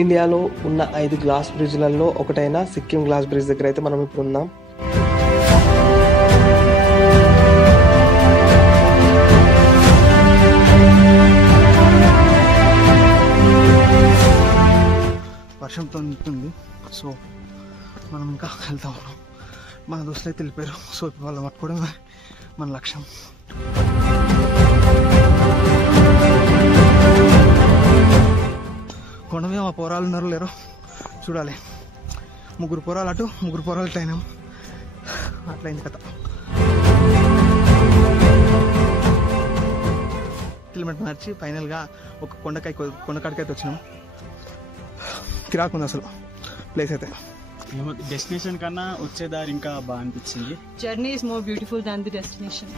ఇండియాలో ఉన్న 5 గ్లాస్ బ్రిడ్జ్లలో ఒకటైన సిక్కిం గ్లాస్ బ్రిడ్జ్ దగ్గర అయితే మనం ఇప్పుడు ఉన్నాం. వర్షంతో నింటుంది. సో మనం ఇంకా వెళ్తా ఉన్నాం. మన దోస్తులు అయితే వెళ్ళిపోయారు. సో ఇప్పుడు వాళ్ళు పట్టుకోవడమే మన లక్ష్యం. కొండ మీద మా పోరాలు ఉన్నారో లేరో చూడాలి. 3 పోరాలు అటు 3 పోరాలు ఇటు అయినాం. అట్లయింది కథ. కిలోమీటర్ నడిచి ఫైనల్గా ఒక కొండకాడికైతే వచ్చినాం. కిరాకుంది అసలు ప్లేస్ అయితే. డెస్టినేషన్ కన్నా వచ్చే దారి ఇంకా బాగా అనిపించింది. Journey is more beautiful than the destination.